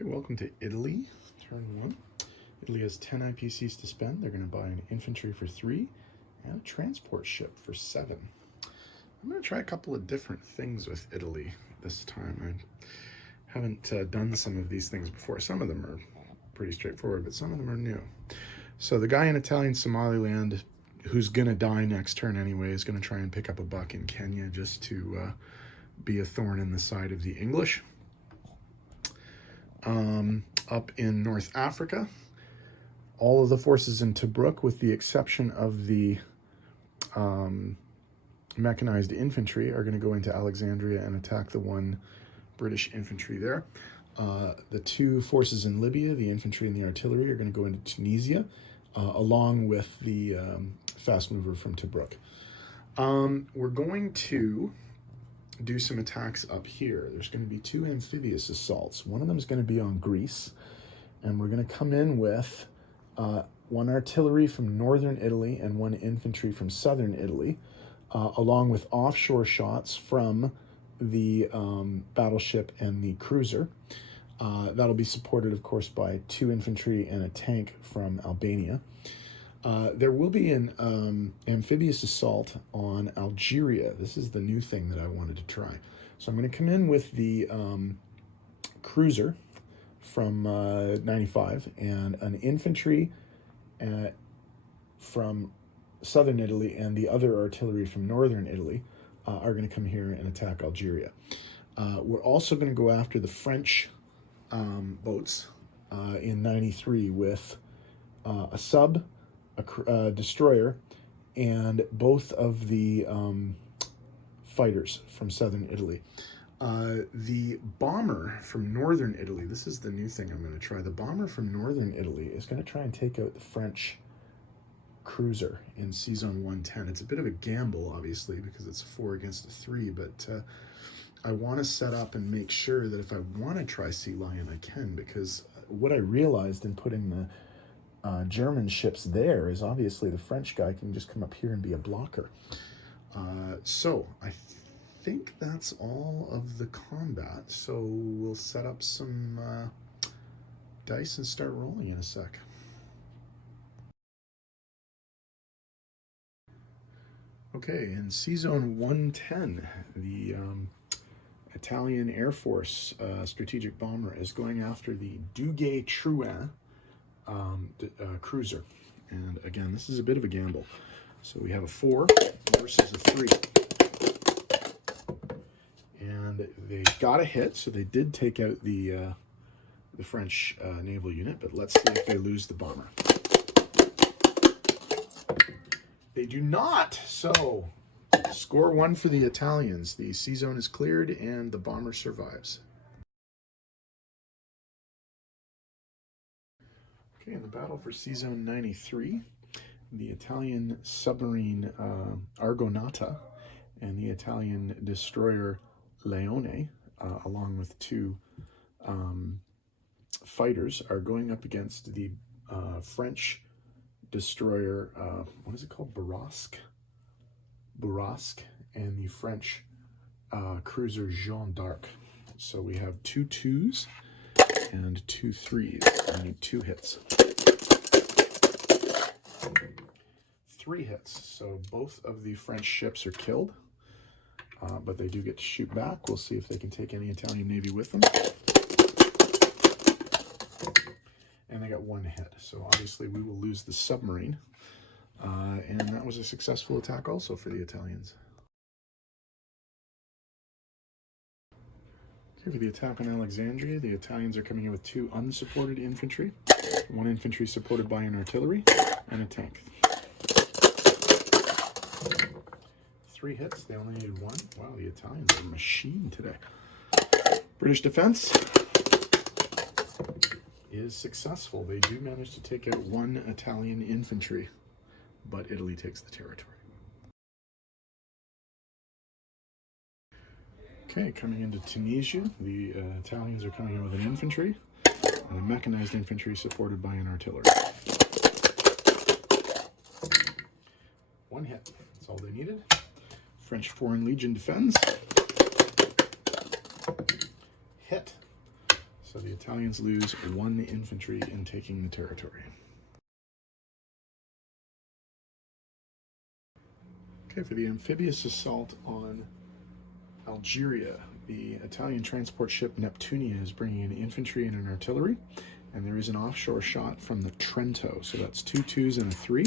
Okay, welcome to Italy, turn 1. Italy has 10 IPCs to spend. They're going to buy an infantry for 3 and a transport ship for 7. I'm going to try a couple of different things with Italy this time. I haven't done some of these things before. Some of them are pretty straightforward, but some of them are new. So the guy in Italian Somaliland who's going to die next turn anyway is going to try and pick up a buck in Kenya just to be a thorn in the side of the English. Up in North Africa, all of the forces in Tobruk, with the exception of the mechanized infantry, are going to go into Alexandria and attack the 1 British infantry there. The 2 forces in Libya, the infantry and the artillery, are going to go into Tunisia, along with the fast mover from Tobruk. We're going to do some attacks up here. There's going to be 2 amphibious assaults. One of them is going to be on Greece, and we're going to come in with 1 artillery from northern Italy and 1 infantry from southern Italy, along with offshore shots from the battleship and the cruiser. That'll be supported, of course, by 2 infantry and a tank from Albania. There will be an amphibious assault on Algeria. This is the new thing that I wanted to try. So I'm going to come in with the cruiser from 95 and an infantry from southern Italy, and the other artillery from northern Italy are going to come here and attack Algeria. We're also going to go after the French boats in 93 with a sub, a destroyer, and both of the fighters from southern Italy. The bomber from northern Italy, this is the new thing I'm going to try. The bomber from northern Italy is going to try and take out the French cruiser in Sea Zone 110. It's a bit of a gamble, obviously, because it's 4 against a 3, but I want to set up and make sure that if I want to try Sea Lion, I can, because what I realized in putting the German ships there is obviously the French guy can just come up here and be a blocker. So I think that's all of the combat. So we'll set up some dice and start rolling in a sec. Okay, in Sea Zone 110, the Italian Air Force strategic bomber is going after the Duguay Trouin cruiser. And again, this is a bit of a gamble. So we have a 4 versus a 3. And they got a hit, so they did take out the French naval unit, but let's see if they lose the bomber. They do not! So, score 1 for the Italians. The sea zone is cleared and the bomber survives. Okay, in the battle for Sea Zone 93, the Italian submarine Argonauta and the Italian destroyer Leone, along with 2 fighters, are going up against the French destroyer, what is it called? Bourrasque, and the French cruiser Jeanne d'Arc. So we have 2 2s and 2 3s. I need 2 hits. 3 hits. So both of the French ships are killed, but they do get to shoot back. We'll see if they can take any Italian Navy with them. And they got 1 hit. So obviously we will lose the submarine. And that was a successful attack also for the Italians. Okay, for the attack on Alexandria, the Italians are coming in with 2 unsupported infantry, 1 infantry supported by an artillery, and a tank. 3 hits, they only needed 1. Wow, the Italians are a machine today. British defense is successful. They do manage to take out 1 Italian infantry, but Italy takes the territory. Okay, coming into Tunisia, the Italians are coming in with an infantry and a mechanized infantry supported by an artillery. 1 hit, that's all they needed. French Foreign Legion defends. Hit. So So the Italians lose 1 infantry in taking the territory. Okay, for the amphibious assault on Algeria, the Italian transport ship Neptunia is bringing in infantry and an artillery, and there is an offshore shot from the Trento. So that's 2 2s and a 3.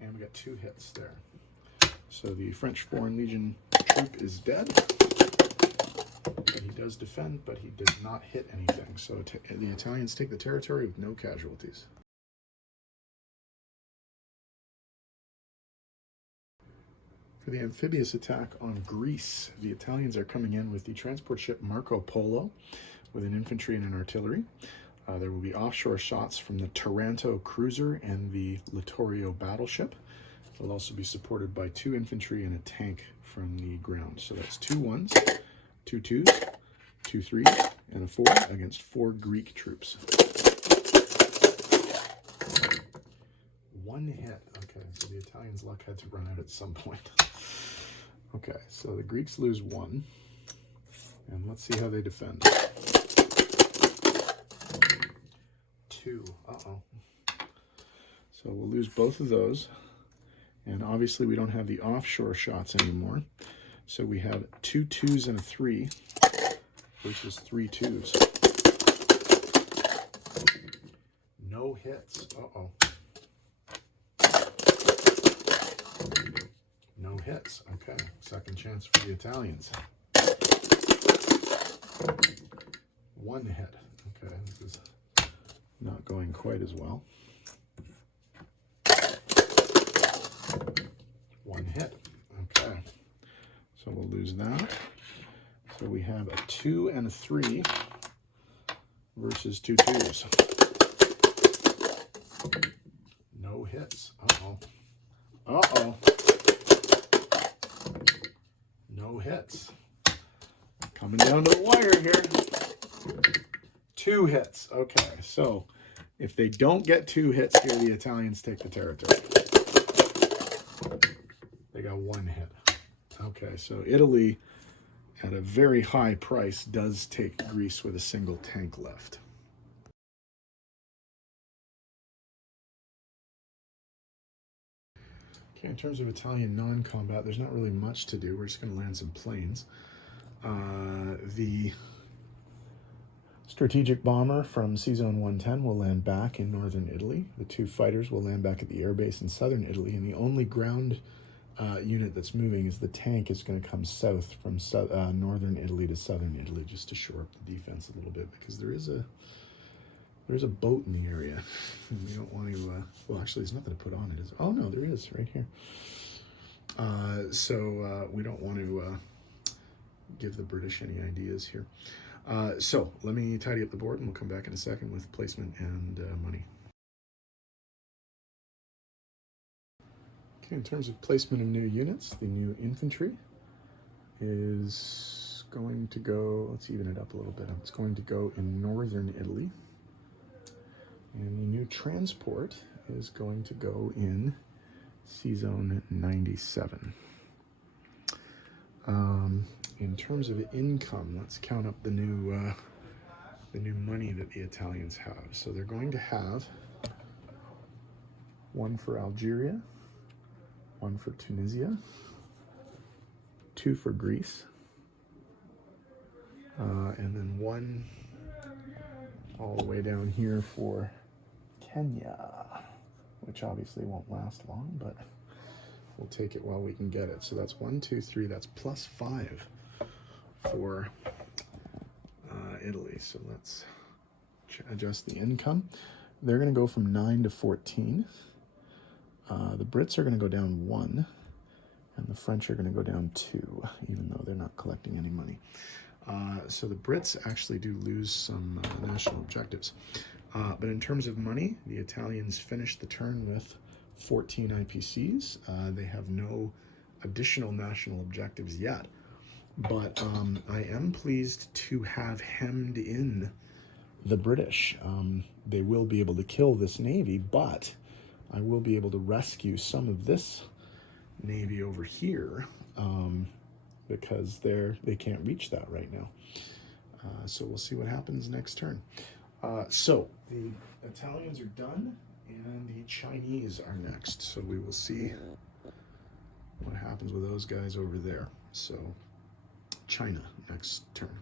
And we got 2 hits there. So the French Foreign Legion troop is dead. But he does defend, but he does not hit anything. So the Italians take the territory with no casualties. For the amphibious attack on Greece, the Italians are coming in with the transport ship Marco Polo with an infantry and an artillery. There will be offshore shots from the Taranto cruiser and the Littorio battleship. They'll also be supported by 2 infantry and a tank from the ground. So that's 2 1s, 2 2s, 2 3s, and a 4 against 4 Greek troops. 1 hit. Okay, so the Italians' luck had to run out at some point. Okay, so the Greeks lose 1. And let's see how they defend. 2. Uh-oh. So we'll lose both of those. And obviously we don't have the offshore shots anymore. So we have 2 2s and a 3 versus 3 2s. No hits. Uh-oh. No hits. Okay, second chance for the Italians. 1 hit. Okay, this is not going quite as well. 1 hit. Okay, so we'll lose that. So we have a 2 and a 3 versus 2 2s. No hits. Uh-oh. Uh-oh. No hits. Coming down to the wire here. 2 hits. Okay, so if they don't get 2 hits here, the Italians take the territory. They got 1 hit. Okay, so Italy, at a very high price, does take Greece with a single tank left. Okay, in terms of Italian non-combat, there's not really much to do. We're just going to land some planes. The strategic bomber from C-Zone 110 will land back in northern Italy. The 2 fighters will land back at the airbase in southern Italy, and the only ground unit that's moving is the tank is going to come south from northern Italy to southern Italy just to shore up the defense a little bit, because there's a boat in the area. And we don't want to, well, actually, there's nothing to put on it. Oh, no, there is right here. So we don't want to give the British any ideas here. So let me tidy up the board and we'll come back in a second with placement and money. Okay, in terms of placement of new units, the new infantry is going to go, let's even it up a little bit. It's going to go in northern Italy. And the new transport is going to go in C-Zone 97. In terms of income, let's count up the new money that the Italians have. So they're going to have 1 for Algeria, 1 for Tunisia, 2 for Greece, and then 1 all the way down here for Kenya, which obviously won't last long, but we'll take it while we can get it. So that's 1, 2, 3, that's plus 5 for Italy. So let's adjust the income. They're going to go from 9 to 14. The Brits are going to go down 1, and the French are going to go down 2, even though they're not collecting any money. So the Brits actually do lose some national objectives. But in terms of money, the Italians finished the turn with 14 IPCs. They have no additional national objectives yet. But I am pleased to have hemmed in the British. They will be able to kill this navy, but I will be able to rescue some of this navy over here because they can't reach that right now. So we'll see what happens next turn. So the Italians are done, and the Chinese are next. So we will see what happens with those guys over there. So China next turn.